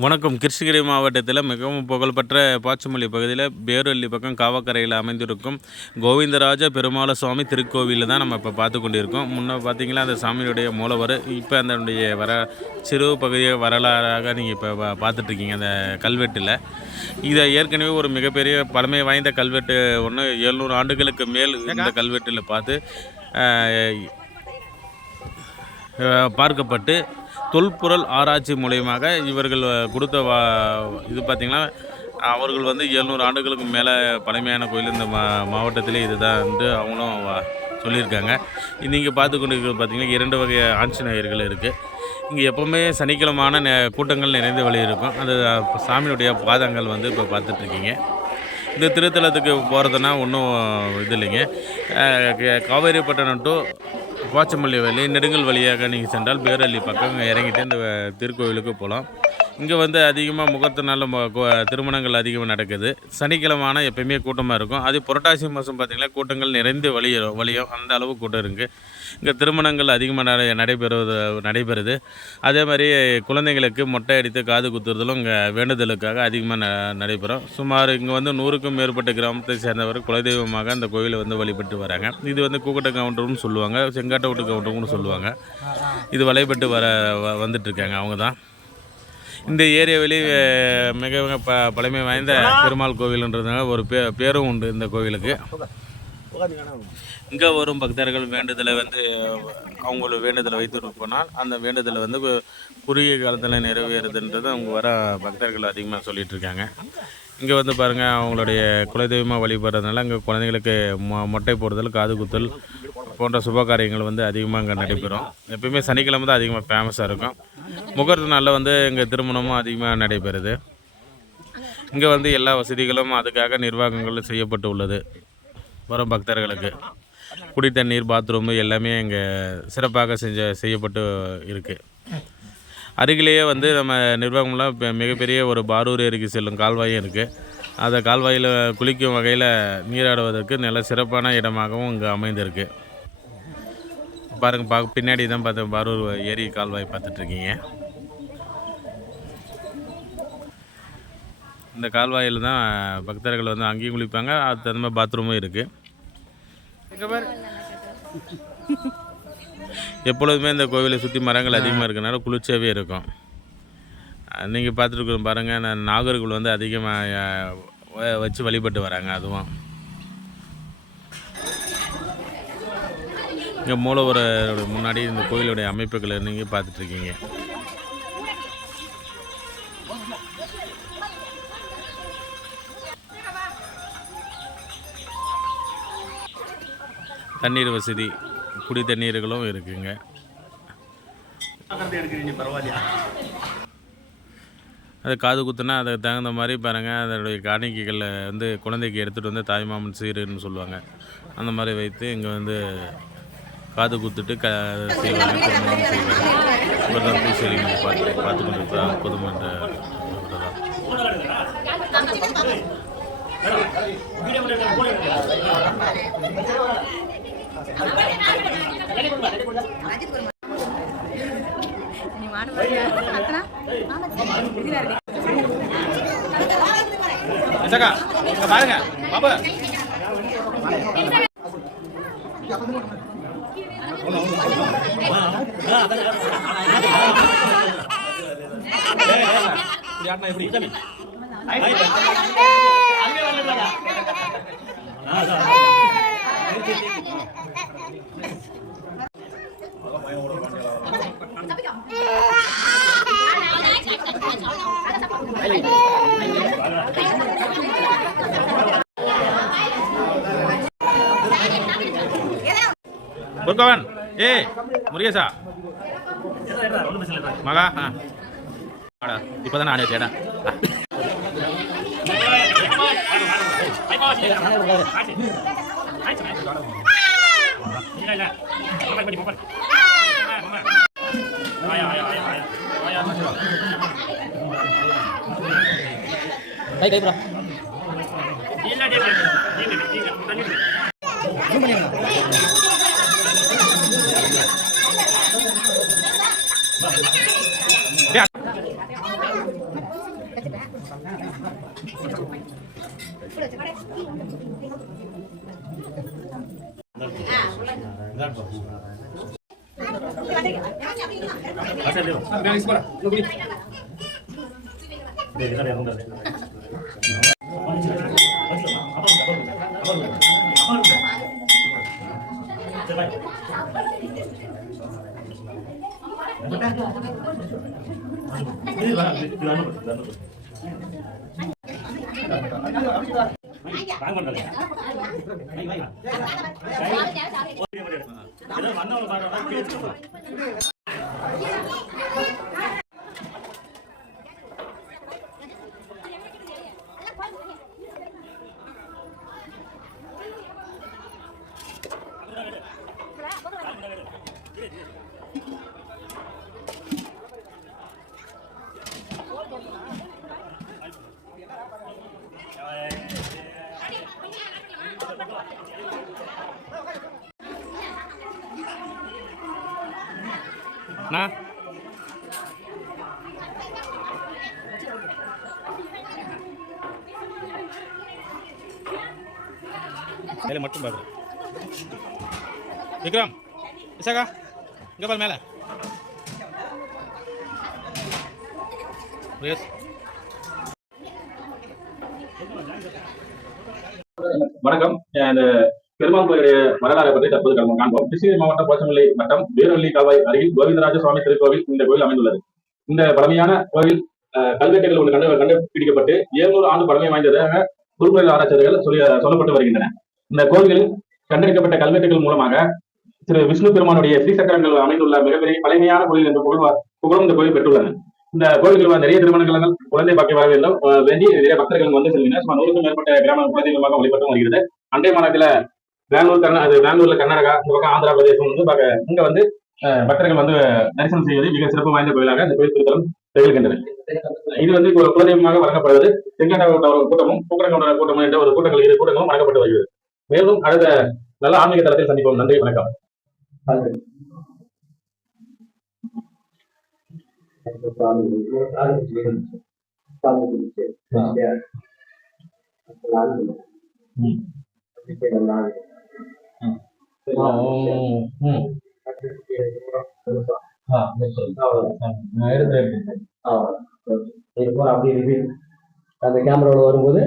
வணக்கம். கிருஷ்ணகிரி மாவட்டத்தில் மிகவும் புகழ்பெற்ற பாச்சமல்லி பகுதியில் பேரள்ளி பக்கம் காவக்கரையில் அமைந்திருக்கும் கோவிந்தராஜ பெருமாள சுவாமி திருக்கோவிலில் தான் நம்ம இப்போ பார்த்து கொண்டிருக்கோம். முன்னே பார்த்திங்கன்னா அந்த சாமியுடைய மூலவர், இப்போ அதனுடைய சிறு பகுதியை வரலாறாக நீங்கள் இப்போ பார்த்துட்ருக்கீங்க. அந்த கல்வெட்டில் இதை ஏற்கனவே ஒரு மிகப்பெரிய பழமை வாய்ந்த கல்வெட்டு ஒன்று 700 ஆண்டுகளுக்கு மேல் இந்த கல்வெட்டில் பார்த்து பார்க்கப்பட்டு தொல்பொருள் ஆராய்ச்சி மூலயமாக இவர்கள் கொடுத்த இது பார்த்திங்கன்னா அவர்கள் 700 ஆண்டுகளுக்கு மேலே பழமையான கோயில் இந்த மாவட்டத்திலே இதுதான் வந்து அவங்களும் சொல்லியிருக்காங்க. நீங்கள் பார்த்து கொண்டு இருக்கிறது பார்த்திங்கன்னா 2 வகை ஆஞ்சநேயர்கள் இருக்குது. இங்கே எப்போவுமே சனிக்கிழமான கூட்டங்கள் நிறைந்த வழி இருக்கும். அந்த சாமியுடைய பாதங்கள் இப்போ பார்த்துட்ருக்கீங்க. இந்த திருத்தலத்துக்கு போகிறதுனா ஒன்றும் இது இல்லைங்க. காவேரிப்பட்டினம் டு பாச்சமல்லி வழி நெடுங்கல் வழியாக நீங்கள் சென்றால் பேரள்ளி பக்கம் இறங்கிட்டு இந்த திருக்கோவிலுக்கு போகலாம். இங்கே அதிகமாக முகூர்த்த நாளில் திருமணங்கள் அதிகமாக நடக்குது. சனிக்கிழமை எப்போயுமே கூட்டமாக இருக்கும். அது புரட்டாசி மாதம் பார்த்திங்கன்னா கூட்டங்கள் நிறைந்து வழியும் அந்த அளவு கூட்டம் இருக்குது. இங்கே திருமணங்கள் அதிகமாக நடைபெறுது. அதே மாதிரி குழந்தைங்களுக்கு மொட்டை அடித்து காது குத்துறதுலும் இங்கே வேண்டுதலுக்காக அதிகமாக நடைபெறும். சுமார் இங்கே 100க்கும் மேற்பட்ட கிராமத்தை சேர்ந்தவர் குலதெய்வமாக அந்த கோவிலை வழிபட்டு வராங்க. இது கூக்கட்ட கவுண்டர்னு சொல்லுவாங்க, செங்காட்டை விட்டு கவுண்டர்னு சொல்லுவாங்க. இது வழிபட்டு வந்துட்டுருக்காங்க. அவங்க தான் இந்த ஏரியாவிலே மிக மிக பழமை வாய்ந்த பெருமாள் கோவில்ன்றதுனால ஒரு பேரும் உண்டு இந்த கோவிலுக்கு. இங்கே வரும் பக்தர்கள் வேண்டுதலை அவங்களோட வேண்டுதலை வைத்துட்டு போனால் அந்த வேண்டுதலை குறுகிய காலத்தில் நிறைவேறுதுன்றது அவங்க வர பக்தர்கள் அதிகமாக சொல்லிகிட்டு இருக்காங்க. இங்கே பாருங்கள், அவங்களுடைய குலதெய்வமாக வழிபடுறதுனால அங்கே குழந்தைங்களுக்கு மொட்டை போடுதல், காது குத்தல் போன்ற சுப காரியங்கள் அதிகமாக இங்கே நடைபெறும். எப்பயுமே சனிக்கிழமை தான் அதிகமாக ஃபேமஸாக இருக்கும். முகூர்த்த நாளில் இங்கே திருமணமும் அதிகமாக நடைபெறுது. இங்கே எல்லா வசதிகளும் அதுக்காக நிர்வாகங்கள் செய்யப்பட்டு உள்ளது. வரும் பக்தர்களுக்கு குடி தண்ணீர், பாத்ரூமு எல்லாமே இங்கே சிறப்பாக செய்யப்பட்டு இருக்குது. அருகிலேயே நம்ம நிர்வாகம்லாம் மிகப்பெரிய ஒரு பாரூர் ஏரிக்கு செல்லும் கால்வாயும் இருக்குது. அந்த கால்வாயில் குளிக்கும் வகையில் நீராடுவதற்கு நல்ல சிறப்பான இடமாகவும் இங்கே அமைந்திருக்கு. பாருங்கள், பின்னாடி தான் பாரூர் ஏரி கால்வாய் பார்த்துட்ருக்கீங்க. இந்த கால்வாயில் தான் பக்தர்கள் அங்கேயும் குளிப்பாங்க. அது தகுந்த மாதிரி பாத்ரூமும் இருக்குது. எப்பொழுதுமே இந்த கோவிலை சுற்றி மரங்கள் அதிகமாக இருக்கனால குளிர்ச்சியாகவே இருக்கும். நீங்கள் பார்த்துருக்கோம் பாருங்கள், நாகர்கள் அதிகமாக வச்சு வழிபட்டு வராங்க. அதுவும் இங்கே மூலவரோட முன்னாடி இந்த கோயிலுடைய அமைப்புகளை நீங்கள் பார்த்துட்ருக்கீங்க. தண்ணீர் வசதி, குடி தண்ணீர்களும் இருக்குங்க. அது காது குத்துனா அதுக்கு தகுந்த மாதிரி பாருங்கள், அதனுடைய காணிக்கைகளில் குழந்தைக்கு எடுத்துகிட்டு தாய்மாமன் சீருன்னு சொல்லுவாங்க. அந்த மாதிரி வைத்து இங்கே காது குத்துட்டு செய்வாங்க, திருமணம் செய்வாங்க. இவர் பூசலி பார்த்து கொண்டு அற்புதமான பாருங்க Baba. Kawan, Muryasa, Maga, ada, di mana ada tiada. Baik, bro. மட்டும் பாரு விக்ரம் விசாகா இங்க பாரு மேல வணக்கம். இந்த பெருமாள் கோயிலுடைய வரலாறை பற்றி தற்போது காண்போம். கிருஷ்ணகிரி மாவட்டம் போச்சமல்லி வட்டம் வீரவள்ளி கால்வாய் அருகில் கோவிந்தராஜ சுவாமி திருக்கோவில் இந்த கோயில் அமைந்துள்ளது. இந்த பழமையான கோவில் கல்வெட்டுகள் ஒன்று கண்டுபிடிக்கப்பட்டு 700 ஆண்டு பழமை வாய்ந்ததாக குறும்பொருள் ஆராய்ச்சியாளர்கள் சொல்லப்பட்டு வருகின்றன. இந்த கோவில்களில் கண்டெடுக்கப்பட்ட கல்வெட்டுகள் மூலமாக திரு விஷ்ணு பெருமானுடைய ஸ்ரீசக்கரங்கள் அமைந்துள்ள மிகப்பெரிய பழமையான கோயில் என்ற புகழும் இந்த கோயில் பெற்றுள்ளன. இந்த கோயில்கள் நிறைய திருமணங்கள் குழந்தை பாக்கி வர வேண்டும் வேண்டி நிறைய பக்தர்கள் வந்து செல்கின்றனர். சுமார் 100க்கும் மேற்பட்ட கிராம குலதெய்வமாக வழிபட்டு வருகிறது. அண்டை மாநிலத்துல பெங்களூர்ல கர்நாடகா இந்த பக்கம் ஆந்திர பிரதேசம் வந்து இங்க வந்து பக்தர்கள் வந்து தரிசனம் செய்வது மிக சிறப்பு வாய்ந்த கோயிலாக இந்த கோயில் திருத்தலம் திகழ்கின்றன. இது வந்து குலதெய்வமாக வழங்கப்படுவது செங்கண்ட கூட்டமும் பூக்கரங்கவுண்டர் கூட்டமும் என்ற ஒரு கூட்டங்கள் 2 கூட்டங்களும் வழங்கப்பட்டு வருகிறது. மேலும் அடுத்த நல்ல ஆன்மீக தளத்தில் சந்திப்போம். நன்றி, வணக்கம். அப்படி அந்த கேமராவில் வரும்போது